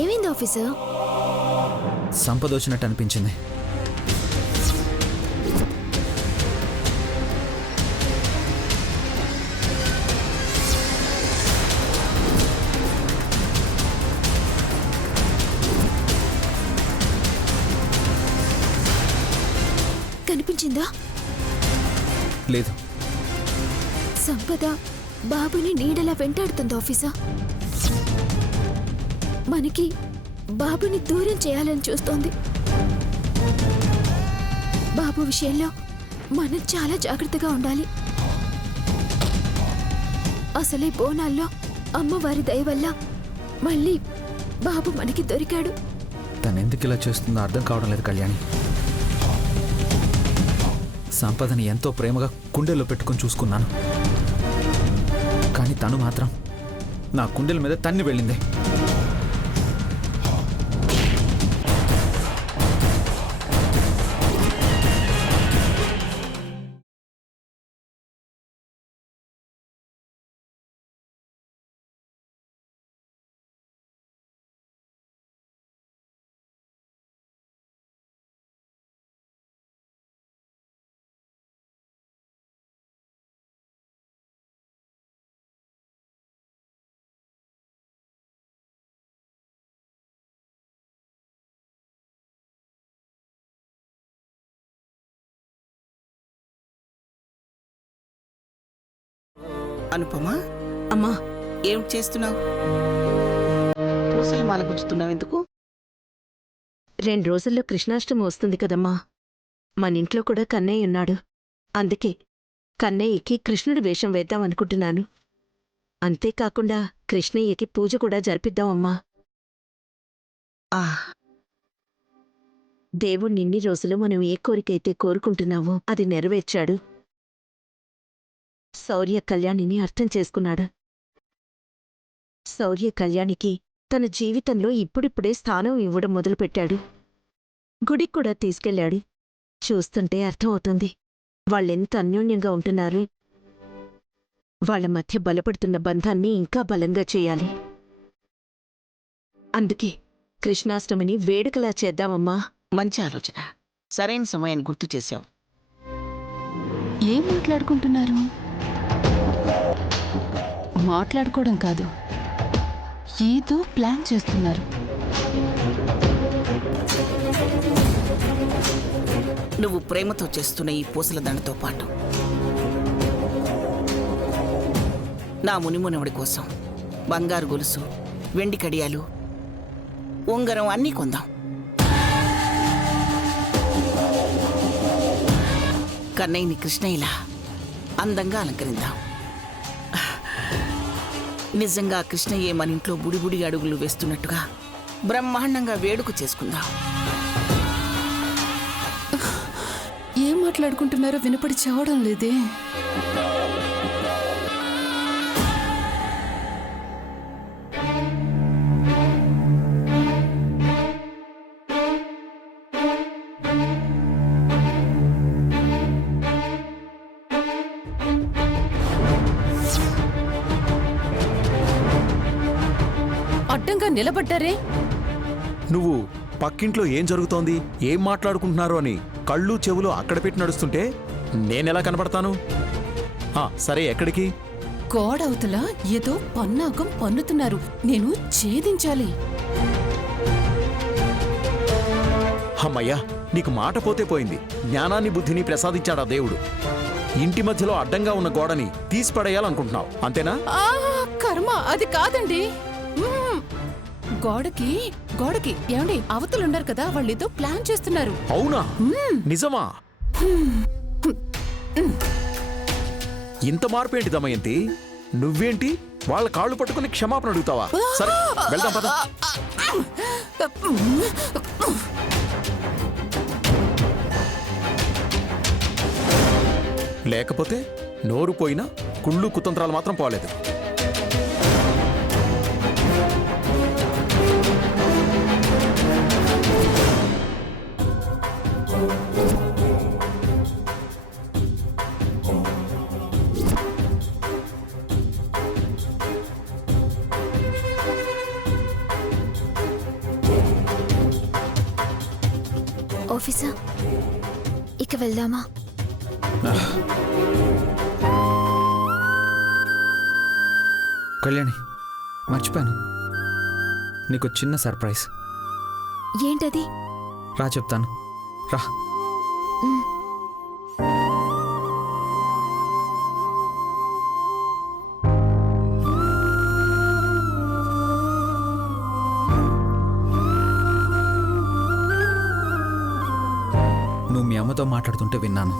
ఏమైంది ఆఫీసర్? సంపద వచ్చినట్టు అనిపించింది. కనిపించిందా? లేదు. సంపద బాబుని నీడలా వెంటాడుతుంది ఆఫీసర్. మనకి బాబుని దూరం చేయాలని చూస్తోంది. బాబు విషయంలో మనం చాలా జాగ్రత్తగా ఉండాలి. అసలే బోనాల్లో అమ్మవారి దయ వల్ల మళ్ళీ బాబు మనకి దొరికాడు. తనెందుకు ఇలా చేస్తుందో అర్థం కావడం లేదు కళ్యాణి. సంపదని ఎంతో ప్రేమగా కుండెల్లో పెట్టుకుని చూసుకున్నాను, కానీ తను మాత్రం నా కుండెల మీద తన్ని వెళ్ళింది. అనుపమా, అమ్మా, ఏం చేస్తున్నావు? పూసల మాల గుచ్చుతున్నావు ఎందుకు? 2 రోజుల్లో కృష్ణాష్టమి వస్తుంది కదమ్మా. మన ఇంట్లో కూడా కన్నయ్య ఉన్నాడు. అందుకే కన్నయ్యకి కృష్ణుడి వేషం వేద్దామనుకుంటున్నాను. అంతేకాకుండా కృష్ణయ్యకి పూజ కూడా జరిపిద్దామమ్మా. ఆ, దేవుణ్ణిన్ని రోజులు మనం ఏ కోరికైతే కోరుకుంటున్నామో అది నెరవేర్చాడు. శౌర్య కళ్యాణిని అర్థం చేసుకున్నాడు. శౌర్య కళ్యాణికి తన జీవితంలో ఇప్పుడిప్పుడే స్థానం ఇవ్వడం మొదలుపెట్టాడు. గుడికి కూడా తీసుకెళ్లాడు. చూస్తుంటే అర్థమవుతుంది వాళ్ళెంత అన్యోన్యంగా ఉంటున్నారు. వాళ్ల మధ్య బలపడుతున్న బంధాన్ని ఇంకా బలంగా చేయాలి. అందుకే కృష్ణాష్టమిని వేడుకలా చేద్దామమ్మా. మంచి ఆలోచన. సరైన సమయాన్ని గుర్తు చేశావు. ఏం మాట్లాడుకుంటున్నారు? మాట్లాడుకోవడం కాదు, ఏదో ప్లాన్ చేస్తున్నారు. నువ్వు ప్రేమతో చేస్తున్న ఈ పూసల దండతో పాటు నా మునిమునవడి కోసం బంగారు గొలుసు, వెండి కడియాలు, ఉంగరం అన్నీ కొందాం. కన్నయ్యని కృష్ణయ్యలా అందంగా అలంకరిందాం. నిజంగా కృష్ణయ్యే మన ఇంట్లో బుడిబుడి అడుగులు వేస్తున్నట్టుగా బ్రహ్మాండంగా వేడుక చేసుకుందాం. ఏం మాట్లాడుకుంటున్నారో వినపడి చావడం లేదే. అడ్డంగా నిలబడ్డారే. నువ్వు పక్కింట్లో ఏం జరుగుతోంది, ఏం మాట్లాడుకుంటున్నారు అని కళ్ళు చెవులు అక్కడ పెట్టి నడుస్తుంటే నేనెలా కనపడతాను? సరే, ఎక్కడికి? గోడవతల ఏదో పన్నాగం పన్నుతున్నారు. నేను ఛేదించాలి. అమ్మయ్యా, నీకు మాట పోతే పోయింది. జ్ఞానాన్ని బుద్ధిని ప్రసాదించాడా దేవుడు. ఇంటి మధ్యలో అడ్డంగా ఉన్న గోడని తీసిపడేయాలనుకుంటున్నావు, అంతేనా? కర్మ, అది కాదండి. గోడకి గోడకి ఏమండి, అవతలున్నారు కదా, వాళ్ళేదో ప్లాన్ చేస్తున్నారు. అవునా? నిజమా? ఇంత మార్పేంటి దమయంతి? నువ్వేంటి వాళ్ళ కాళ్ళు పట్టుకుని క్షమాపణ అడుగుతావా? సరే, వెళ్దాం పద. లేకపోతే నోరు పోయినా కుళ్ళు కుతంత్రాలు మాత్రం పోలేదు. ఆఫీసర్, ఇక వెళ్దామా? కళ్యాణి, మర్చిపోయాను, నీకు చిన్న సర్ప్రైజ్. ఏంటది? రా చెప్తాను, రా. నువ్వు మీ అమ్మతో మాట్లాడుతుంటే విన్నాను.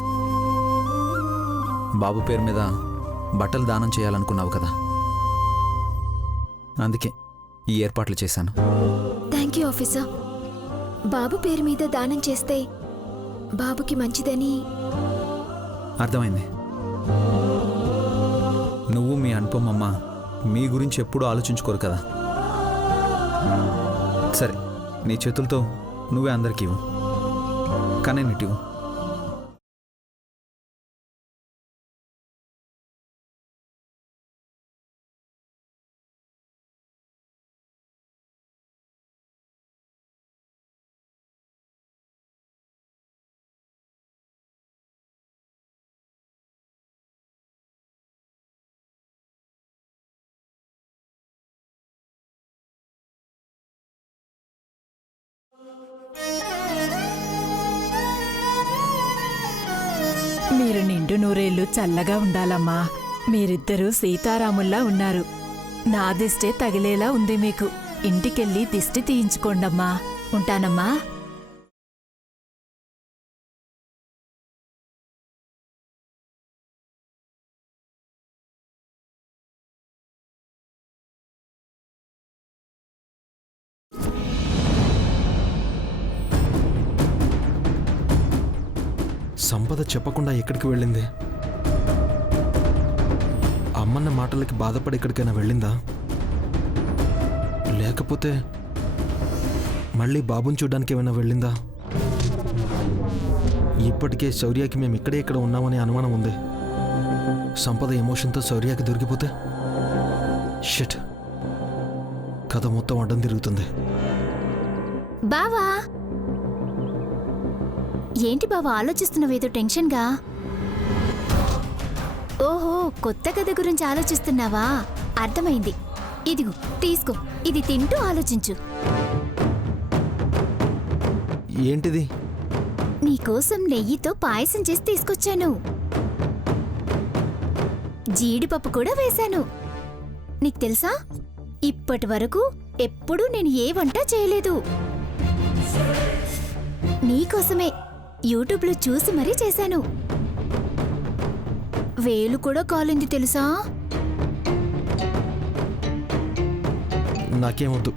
బాబు పేరు మీద బట్టలు దానం చేయాలనుకున్నావు కదా, అందుకే ఈ ఏర్పాట్లు చేశాను. Thank you officer. బాబు పేరు మీద దానం చేస్తే బాబుకి మంచిదని. అర్థమైంది. నువ్వు మీ అనుపమమ్మ మీ గురించి ఎప్పుడూ ఆలోచించుకోరు కదా. సరే, నీ చేతులతో నువ్వే అందరికీ ఇవ్వు, కానీ నీటివ్వు. మీరు నిండు నూరేళ్లు చల్లగా ఉండాలమ్మా. మీరిద్దరూ సీతారాముల్లా ఉన్నారు. నా దిష్టే తగిలేలా ఉంది మీకు. ఇంటికెళ్ళి దిష్టి తీయించుకోండమ్మా. ఉంటానమ్మా. సంపద చెప్పకుండా ఎక్కడికి వెళ్ళింది? అమ్మన్న మాటలకి బాధపడి ఎక్కడికైనా వెళ్ళిందా? లేకపోతే మళ్ళీ బాబుని చూడ్డానికి ఏమైనా వెళ్ళిందా? ఇప్పటికే శౌర్యకి మేము ఇక్కడ ఉన్నామనే అనుమానం ఉంది. సంపద ఎమోషన్తో శౌర్యకి దొరికిపోతే షిట్, కథ మొత్తం అడ్డం తిరుగుతుంది. బావా, ఏంటి బావా ఆలోచిస్తున్నావేదో టెన్షన్గా? ఓహో, కొత్త కథ గురించి ఆలోచిస్తున్నావా? అర్థమైంది. ఇదిగో తీసుకో, ఇది తింటూ ఆలోచించు. ఏంటిది? నీకోసం నెయ్యితో పాయసం చేసి తీసుకొచ్చాను. జీడిపప్పు కూడా వేశాను. నీకు తెలుసా, ఇప్పటి వరకు ఎప్పుడూ నేను ఏ వంట చేయలేదు. నీకోసమే యూట్యూబ్లో చూసి మరీ చేశాను. వేలు కూడా కాలింది తెలుసా? నాకేమొద్దు.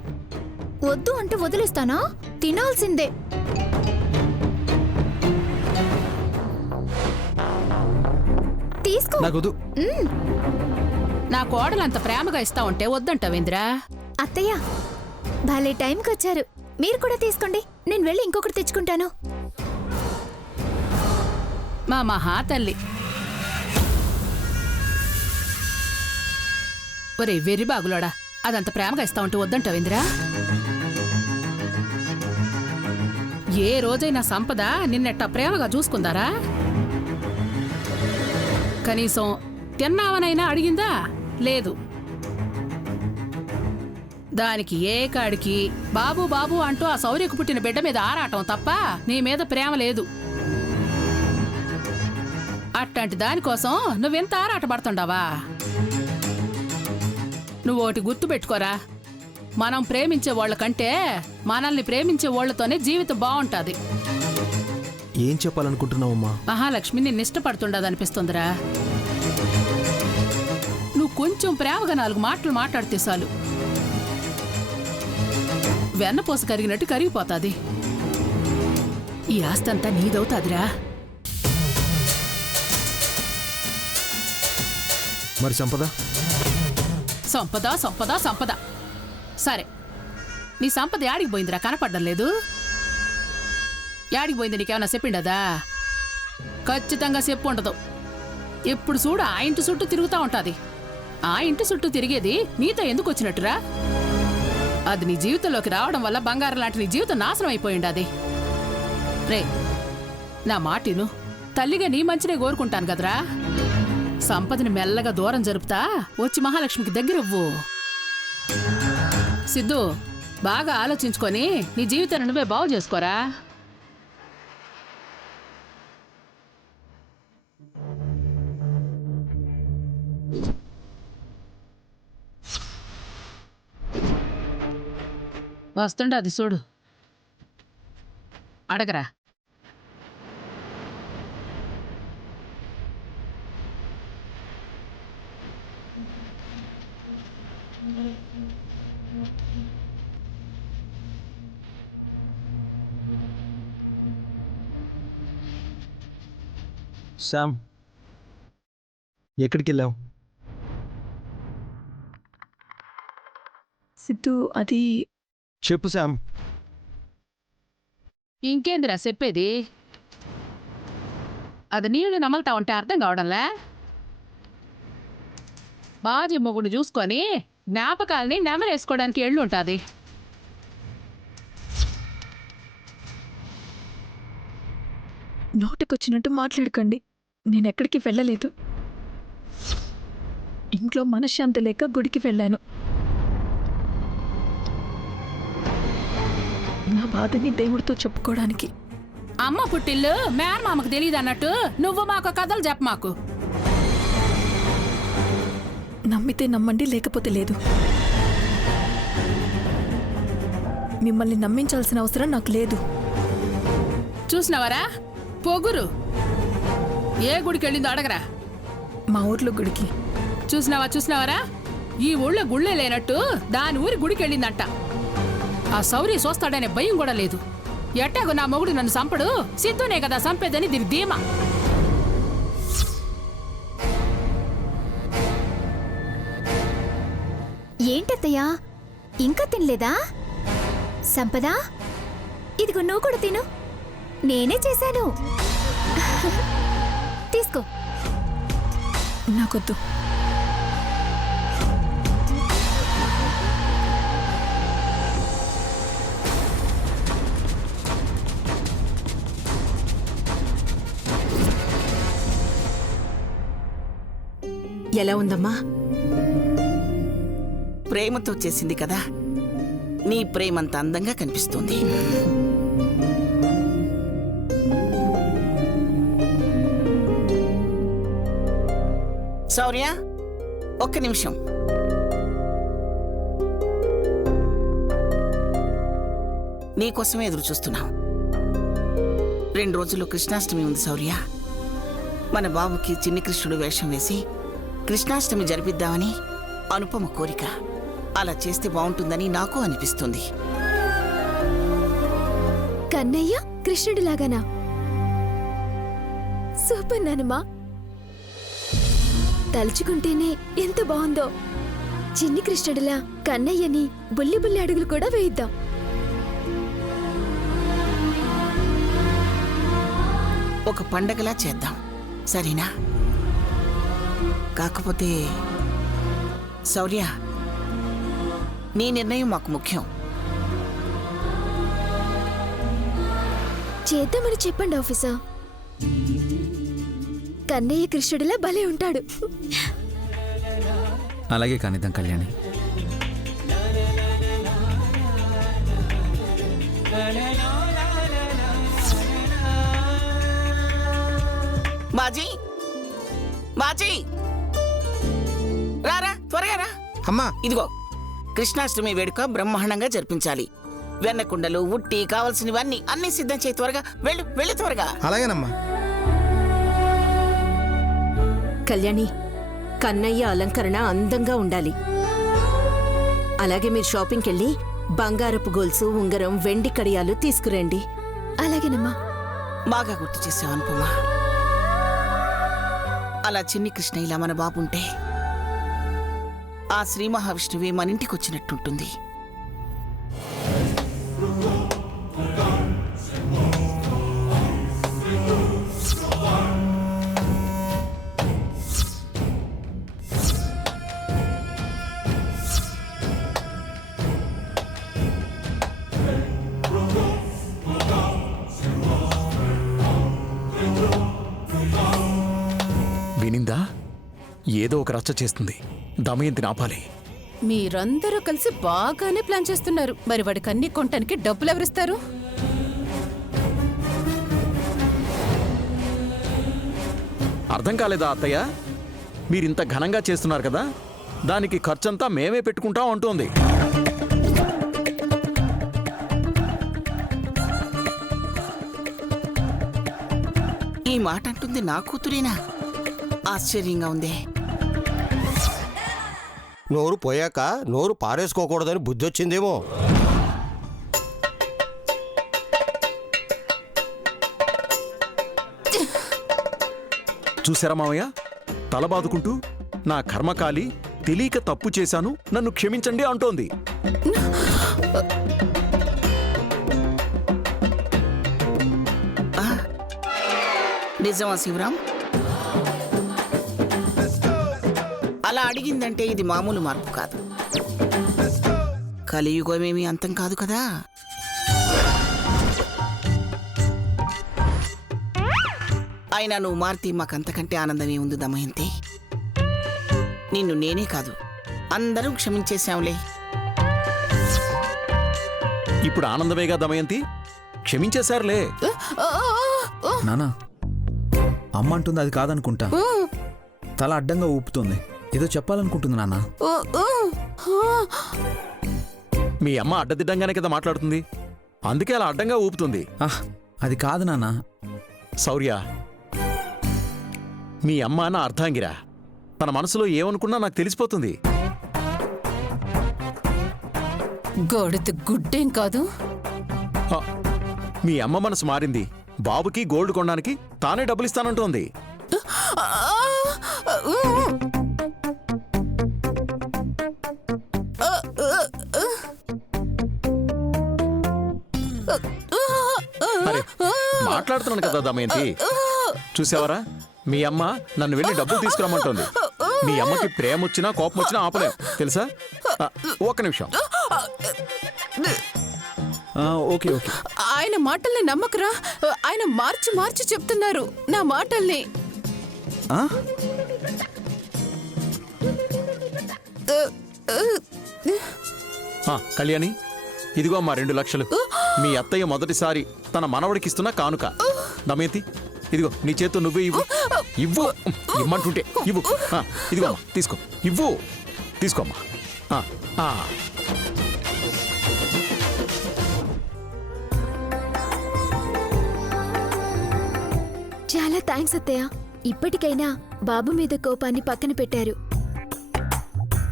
వద్దు అంటే వదిలేస్తానా? తినాల్సిందే. తీసుకో. నాకొద్దు. నా కోడలంత ప్రేమగా ఇస్తా ఉంటే వద్దంటావేంద్రా? అత్తయ్య, భలే టైంకి వచ్చారు. మీరు కూడా తీసుకోండి, నేను వెళ్ళి ఇంకొకటి తెచ్చుకుంటాను. మా మహా తల్లి. ఒరే వెర్రి బాగులోడా, అదంత ప్రేమగా ఇస్తా ఉంటే వద్దంటావేంద్రా? ఏ రోజైనా సంపద నిన్నెట్ట ప్రేమగా చూసుకుందారా? కనీసం తిన్నావనైనా అడిగిందా? లేదు. దానికి ఏ కాడికి బాబు బాబు అంటూ ఆ శౌర్యకు పుట్టిన బిడ్డ మీద ఆరాటం తప్ప నీ మీద ప్రేమ లేదు. అట్లాంటి దానికోసం నువ్వెంత ఆరాటపడుతుండావా? నువ్వు ఒకటి గుర్తు పెట్టుకోరా, మనం ప్రేమించే వాళ్ళ కంటే మనల్ని ప్రేమించే వాళ్లతోనే జీవితం బాగుంటుంది. ఏం చెప్పాలనుకుంటున్నావమ్మా? మహాలక్ష్మి నిన్ను ఇష్టపడుతుండదనిపిస్తుందిరా. నువ్వు కొంచెం ప్రేమగా 4 మాటలు మాట్లాడితే చాలు, వెన్నపోస కరిగినట్టు కరిగిపోతాది. ఈ ఆస్తంతా నీదవుతాదిరా. మరి సంపద? సంపద సంపద సంపద. సరే, నీ సంపద యాడికి పోయిందిరా? కనపడ్డం లేదు. యాడికి పోయింది నీకేమన్నా చెప్పిండదా? ఖచ్చితంగా చెప్పు ఉండదు. ఎప్పుడు చూడు ఆ ఇంటి చుట్టూ తిరుగుతూ ఉంటుంది. ఆ ఇంటి చుట్టూ తిరిగేది నీతో ఎందుకు వచ్చినట్టురా? అది నీ జీవితంలోకి రావడం వల్ల బంగారం లాంటి నీ జీవితం నాశనం అయిపోయింది. అది రే నా మాటిను తల్లిగా నీ మంచినే కోరుకుంటాను కదరా. సంపదని మెల్లగా దూరం జరుపుతా వచ్చి మహాలక్ష్మికి దగ్గరవ్వు. సిద్ధు బాగా ఆలోచించుకొని నీ జీవితాన్ని నువ్వే బాగు చేసుకోరా. వస్తుండ అది చూడు, అడగరా. శామ్, ఎక్కడికి వెళ్ళావు? సిద్ధు అది చెప్పు శామ్. ఇంకేందిరా చెప్పేది? అది నీళ్లు నమలుతా ఉంటే అర్థం కావడంలే. బాజీ మొగుడు చూసుకొని జ్ఞాపకాలని నెమరేసుకోవడానికి ఎళ్ళుంటుంది. నోటికొచ్చినట్టు మాట్లాడకండి. నేనెక్కడికి వెళ్ళలేదు. ఇంట్లో మనశ్శాంతి లేక గుడికి వెళ్ళాను. నా బాధని దేవుడితో చెప్పుకోవడానికి. అమ్మ పుట్టిల్లు మేనమామకు తెలియదు అన్నట్టు నువ్వు మాకు కథలు చెప్ప మాకు. నమ్మితే నమ్మండి, లేకపోతే లేదు. మిమ్మల్ని నమ్మించాల్సిన అవసరం నాకు లేదు. చూసినవరా పొగురు ఏ గుడికి వెళ్ళిందో అడగరా. మా ఊర్లో గుడికి. చూసినావరా ఈ ఊళ్ళో గుళ్ళే లేనట్టు దాని ఊరి గుడికి వెళ్ళిందంట. ఆ సౌరి చూస్తాడనే భయం కూడా లేదు. ఎట్టాగో నా మొగుడు నన్ను సంపడు, సిద్ధునే కదా సంపేదని దీని ధీమా. ఏంటత్తయ్యా ఇంకా తినలేదా? సంపద, ఇదిగో నువ్వు కూడా తిను. నేనే చేశాను. తీసుకో. నాకొద్దు. ఎలా ఉందమ్మా? ప్రేమతో చేసింది కదా, నీ ప్రేమంత అందంగా కనిపిస్తుంది. శౌర్య, ఒక్క నిమిషం. నీకోసమే ఎదురు చూస్తున్నాం. 2 రోజుల్లో కృష్ణాష్టమి ఉంది శౌర్య. మన బాబుకి చిన్ని కృష్ణుడు వేషం వేసి కృష్ణాష్టమి జరిపిద్దామని అనుపమ కోరిక. అలా చేస్తే బాగుంటుందని నాకు అనిపిస్తుంది. కన్నయ్య కృష్ణుడిలాగానా? సూపర్ నానమ్మా. తలుచుకుంటేనే ఎంత బాగుందో. చిన్ని కృష్ణుడిలా కన్నయ్యని బుల్లి బుల్లి అడుగులు కూడా వేయిద్దాం. ఒక పండగలా చేద్దాం, సరేనా? కాకపోతే శౌర్య, నీ నిర్ణయం మాకు ముఖ్యం. చేద్దామని చెప్పండి ఆఫీసర్. కన్నయ్య కృష్ణుడిలా భలే ఉంటాడు. అలాగే కానిద్దాం కళ్యాణి. బాజీ, బాజీ, రారా త్వరగా రా. అమ్మా, ఇదిగో కృష్ణాష్టమి వేడుక బ్రహ్మాండంగా జరిపించాలి. వెన్నకుండలు, ఉట్టి, కావలసినవన్నీ అన్ని సిద్ధం చేయి. త్వరగా వెళ్ళు, వెళ్ళి త్వరగా. అలాగేనమ్మా. కళ్యాణి, కన్నయ్య అలంకరణ అందంగా ఉండాలి. అలాగే మీరు షాపింగ్కి వెళ్ళి బంగారపు గొలుసు, ఉంగరం, వెండి కడియాలు తీసుకురండి. అలాగేనమ్మా. బాగా గుర్తు చేసావు అనుపమా. అలా చిన్ని కృష్ణ ఇలా మన బాబుంటే ఆ శ్రీ మహావిష్ణువే మన ఇంటికి వచ్చినట్టుంటుంది. ఏదో ఒక రచ్చ చేస్తుంది. దమయంతిని ఆపాలి. మీరందరూ కలిసి బాగానే ప్లాన్ చేస్తున్నారు. మరి వాడికి అన్ని కొనటానికి డబ్బులు ఎవరిస్తారు? అర్థం కాలేదా అత్తయ్య? మీరింత ఘనంగా చేస్తున్నారు కదా, దానికి ఖర్చంతా మేమే పెట్టుకుంటాం అంటోంది. ఈ మాట అంటుంది నా కూతురేనా? ఆశ్చర్యంగా ఉందే. నోరు పోయాక నోరు పారేసుకోకూడదని బుద్ధి వచ్చిందేమో. చూసారా మావయ్య, తల బాదుకుంటూ నా కర్మకాలి, తెలియక తప్పు చేశాను, నన్ను క్షమించండి అంటోంది. నిజమా శివరాం? అలా అడిగిందంటే ఇది మామూలు మార్పు కాదు. కలియుగమేమీ అంతం కాదు కదా. అయినా నువ్వు మారితే మాకంతకంటే ఆనందమే ఉంది దమయంతి. నిన్ను నేనే కాదు, అందరం క్షమించేశాంలే. ఇప్పుడు ఆనందమేగా దమయంతి, క్షమించేశారులే. నానా, అమ్మ అంటుంది అది కాదనుకుంటా. తల అడ్డంగా ఊపుతుంది, ఏదో చెప్పాలనుకుంటుంది నాన్న. మీ అమ్మ అడ్డదిడ్డంగానే కదా మాట్లాడుతుంది, అందుకే అలా అడ్డంగా ఊపుతుంది. అది కాదు నాన్న. శౌర్య, మీ అమ్మ నా అర్ధాంగిరా. తన మనసులో ఏమనుకున్నా నాకు తెలిసిపోతుంది. గోడత గుడ్డేం కాదు. హ, మీ అమ్మ మనసు మారింది. బాబుకి గోల్డ్ కొనడానికి తానే డబ్బులు ఇస్తానంటోంది. అరే, మాట్లాడుతున్నాను కదా దమయంతి. చూసావరా, మీ అమ్మ నన్ను వెళ్ళి డబ్బులు తీసుకురమ్మంటోంది. మీ అమ్మకి ప్రేమ వచ్చినా కోపం వచ్చినా ఆపలేం, తెలుసా? ఒక్క నిమిషం. Okay okay. ఆయన మాటల్ని నమ్మకరా. ఆయన మార్చి మార్చి చెప్తున్నారు నా మాటల్ని. కళ్యాణి, ఇదిగో అమ్మా 2 లక్షలు. మీ అత్తయ్య మొదటిసారి తన మనవడికిస్తున్న కానుక. దమయంతి, ఇదిగో నీ చేత్తో నువ్వే ఇవ్వు. ఇవ్వు, ఇమ్మంటుంటే ఇవ్వు. ఇదిగో అమ్మా, తీసుకో. ఇవ్వు, తీసుకోమ్మా. చాలా థ్యాంక్స్ అత్తయ్య. ఇప్పటికైనా బాబు మీద కోపాన్ని పక్కన పెట్టారు.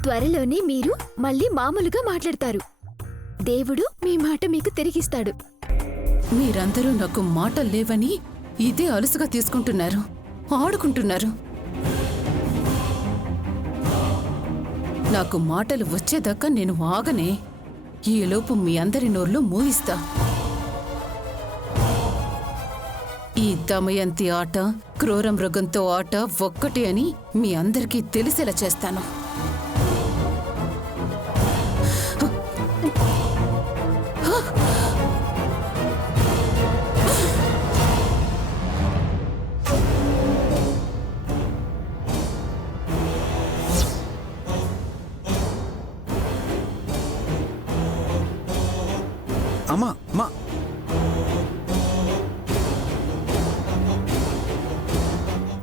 త్వరలోనే మీరు మళ్ళీ మామూలుగా మాట్లాడతారు. దేవుడు మీ మాట మీకు తిరిగిస్తాడు. మీరందరూ నాకు మాటలు లేవని ఇదే అలుసుగా తీసుకుంటున్నారు, ఆడుకుంటున్నారు. నాకు మాటలు వచ్చేదాకా నేను ఆగనే. ఈలోపు మీ అందరి నోర్లు మూయిస్తా. ఈ దమయంతి ఆట, క్రూర మృగంతో ఆట ఒక్కటి అని మీ అందరికీ తెలిసేలా చేస్తాను. అమ్మా అమ్మా,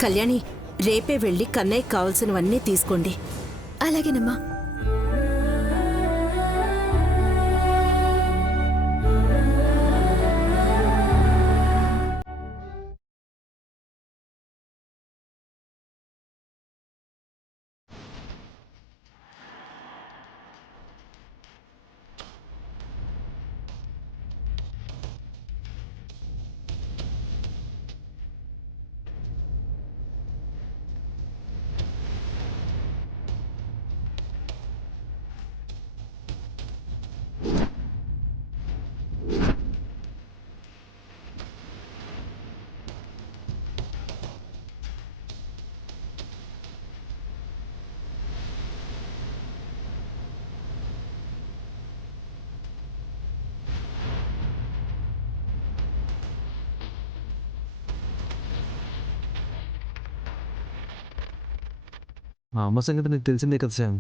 కళ్యాణి, రేపే వెళ్ళి కన్నయ్యకి కావాల్సినవన్నీ తీసుకోండి. అలాగేనమ్మా. మా అమ్మ సంగతి నీకు తెలిసిందే కదా శామ్.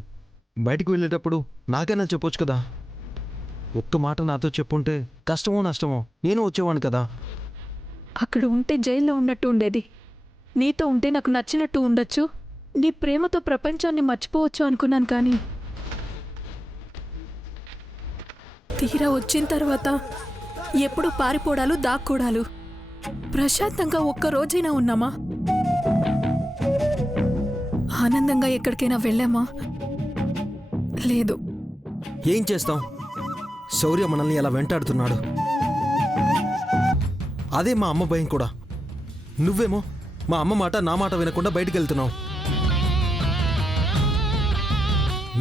బయటికి వెళ్ళేటప్పుడు నాకైనా చెప్పొచ్చు కదా. ఒక్క మాట నాతో చెప్పుంటే కష్టమో నష్టమో నేను వచ్చేవాడిని కదా. అక్కడ ఉంటే జైల్లో ఉన్నట్టు ఉండేది. నీతో ఉంటే నాకు నచ్చినట్టు ఉండొచ్చు. నీ ప్రేమతో ప్రపంచాన్ని మర్చిపోవచ్చు అనుకున్నాను, కానీ తీరా వచ్చిన తర్వాత ఎప్పుడు పారిపోవడాలు, దాక్కోడాలు. ప్రశాంతంగా ఒక్క రోజైనా ఉన్నామా? ఆనందంగా ఎక్కడికైనా వెళ్ళామా? లేదు. ఏం చేస్తాం? శౌర్య మనల్ని ఎలా వెంటాడుతున్నాడు. అదే మా అమ్మ భయం కూడా. నువ్వేమో మా అమ్మ మాట నా మాట వినకుండా బయటికి వెళ్తున్నావు.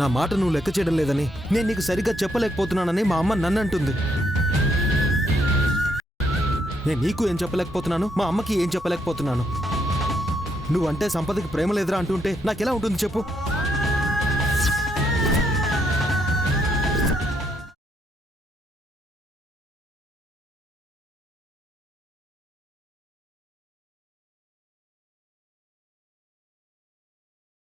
నా మాట నువ్వు లెక్క చేయడం లేదని, నేను నీకు సరిగ్గా చెప్పలేకపోతున్నానని మా అమ్మ నన్ను అంటుంది. నేను నీకు ఏం చెప్పలేకపోతున్నాను, మా అమ్మకి ఏం చెప్పలేకపోతున్నాను. నువ్వంటే సంపదకి ప్రేమ లేదురా అంటుంటే నాకెలా ఉంటుంది చెప్పు?